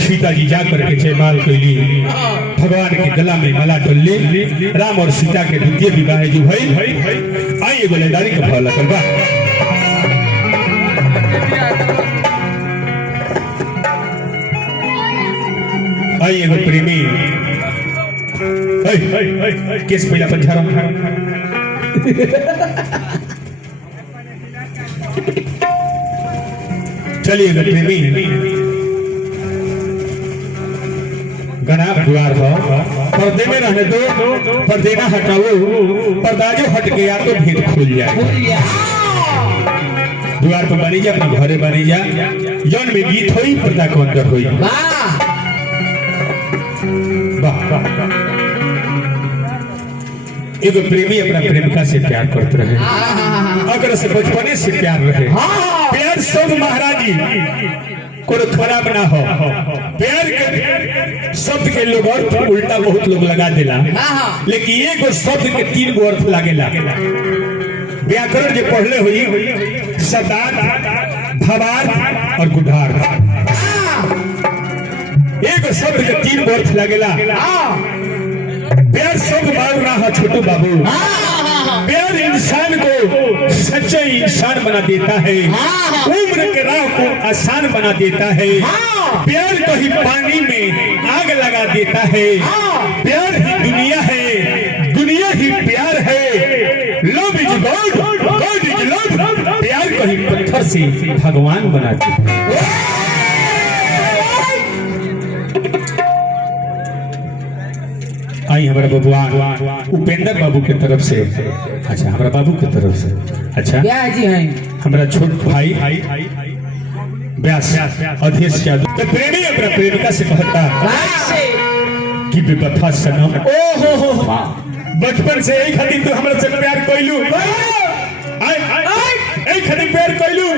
सीता जी जाकर के जयमाल कैली, भगवान के गला में माला डलली, राम और सीता के द्वितीय विवाह जो भई। आई एगो लेदारी के भाव लगल बा। आई एगो प्रेमी केस पहला पंझारा चलिए प्रेमी गना द्वार हो पर्दे में रहने दो, पर्दे ना हटाओ, पर्दा जो हट गया तो भेद खुल जाए। द्वार पर बनी जा, अपना घरे बनी जा, जौन में गीत होई पर्दा के अंदर होई। एगो प्रेमी अपना प्रेमिका से प्यार करते रहे, अगर से बचपने से प्यार रहे, प्यार सब महाराज जी कोई खराब ना हो। प्यार के शब्द के लोग अर्थ उल्टा बहुत लोग लगा देला, लेकिन एगो शब्द के 3 गो अर्थ लागेला। व्याकरण जो पढ़ले हुई शब्दार्थ, भावार्थ और गुणार्थ, एक शब्द के 3 गो अर्थ लागेला। प्यार शब्द मार रहा है छोटू बाबू, प्यार इंसान को सच्चा इंसान बना देता है, उम्र के राह को आसान बना देता है। प्यार कहीं पानी में आग लगा देता है। प्यार ही दुनिया है, दुनिया ही प्यार है। Love is God, God is love. प्यार कहीं पत्थर से भगवान बना देता है। आई हमारा बबुआ उपेंद्र बाबू के तरफ से, अच्छा हमारा बाबू के तरफ से, अच्छा जी हैं हमारा छोट भाई व्यास अध्यक्ष क्या तो प्रेमी अपना प्रेमिका से कहता कि बेवफा सनम, ओ हो बचपन से यही खातिर तू हमरा से प्यार कइलू, यही खातिर प्यार कइलू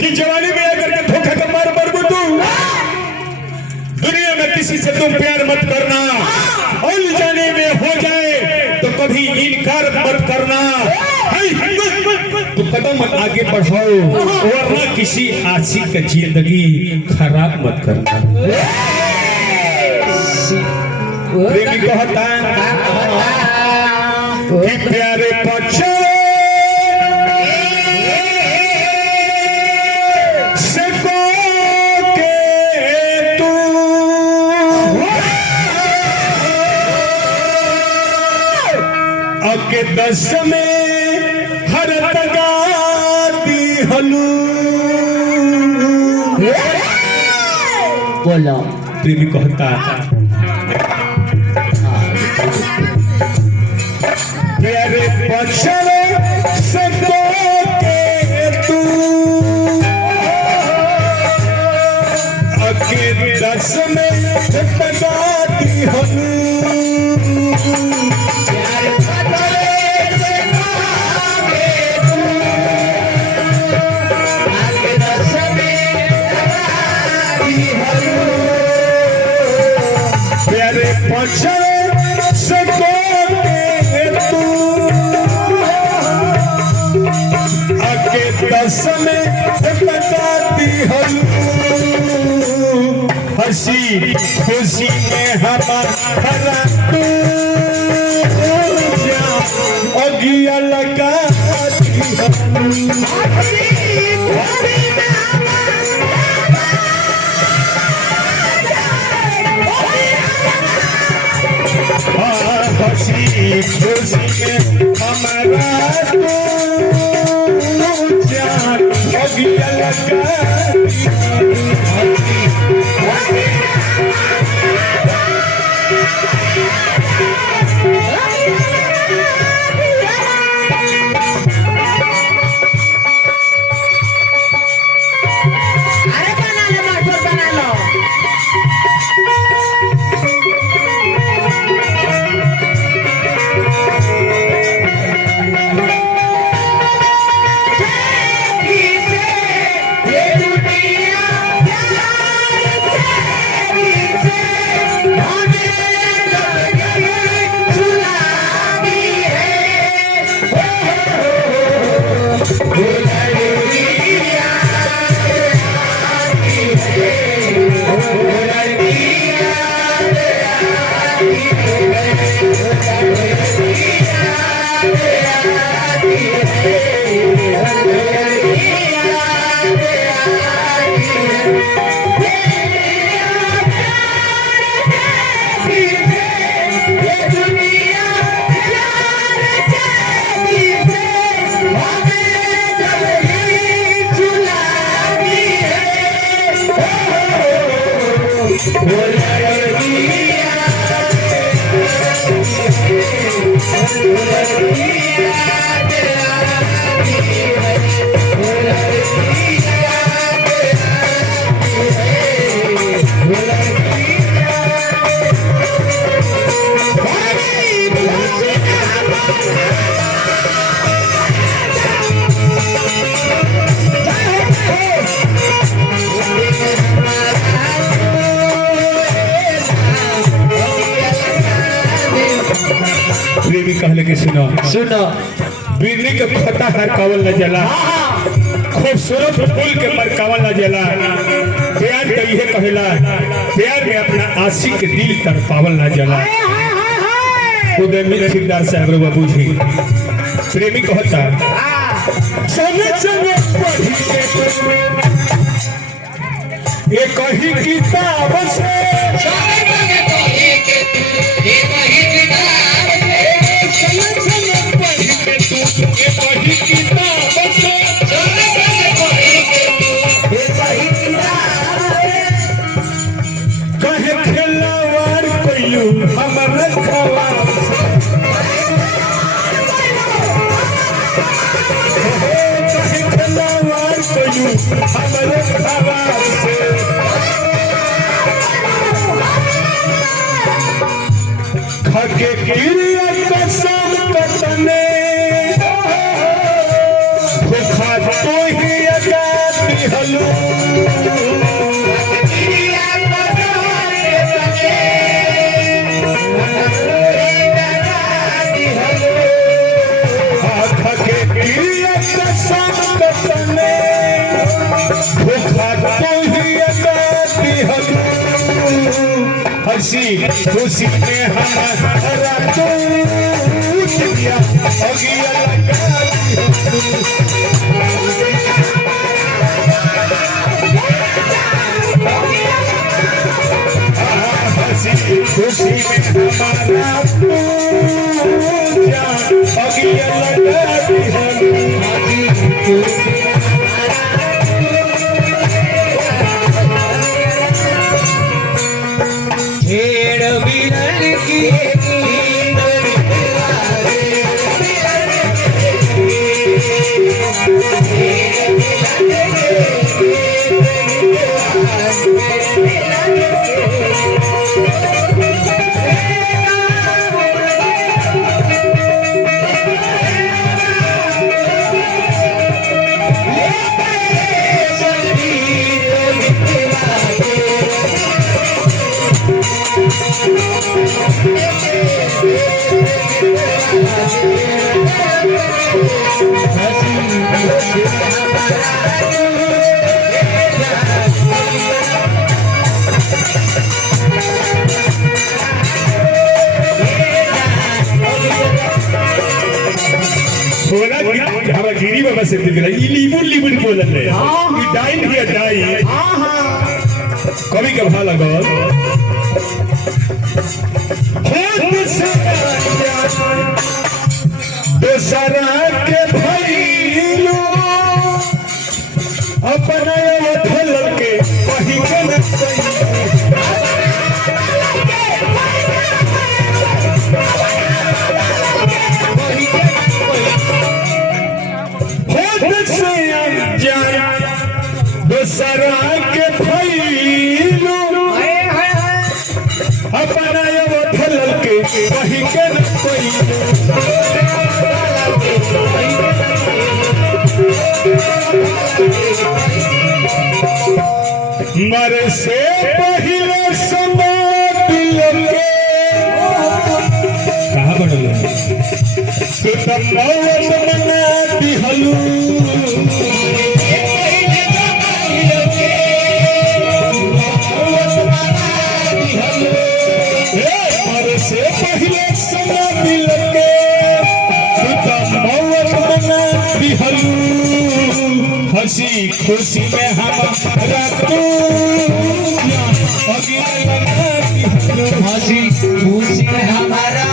कि जवानी में आकर के धोखा का मार मरबू तू। दुनिया में किसी से तुम प्यार मत करना, उलझने में हो जाए तो कभी इनकार मत करना। तो कदम आगे बढ़ाओ, वरना किसी आशिक की जिंदगी खराब मत करना। प्रेमी कहता कि प्यारे पक्षे के 10 में हर तगाती हलू बोलो। प्रेमी कहता प्यारे पछड़े सको के तू के 10 में तगाती हलू। हंसी खुशी में हमारा तू अगिया लगा हंसी खुशी में हमारा तू अगिया लगा प्रेमी कहले के सुनो सुनो बिजली के खता हर कावल न जला खूबसूरत फूल के पर कावल न जला प्यार तो ये कहला प्यार में अपना आशिक के दिल तड़पावल न जला उदय मिथिलदार साहब बाबू जी प्रेमी कहता चले चले पढ़ी ये कही किताब से कहे खिलवाड़ कोइलू हमर खवा कहे खिलवाड़ कोइलू हमर खवा खके गिरिया कसम कतने भूखा तो ही अगाती हलू हंसी खुशी में हमारा टूट गया अगिया हंसी खुशी में हमारा टूट गया अगिया लगा हमारा गिरी बाबा से लिबुल लिबुल बोलल है ई डाइन हिया डाइन कभी का भाला गल दोसरा के भइलो अपना वथल के कहीं के न दोसरा के भइलो अपना वथल के कहीं के न मर से पहले समापिल के कहाँ बनल तो तब मौत मना दिहलू से पहले समापिल के तो तब मौत मना दिहलू हंसी खुशी में हमारा हंसी खुशी में हमारा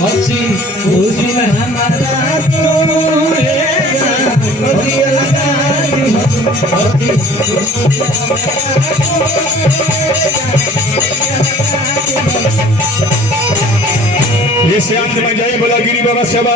हंसी खुशी में हमारा ये शांत में जाए बोला गिरी बाबा सेवा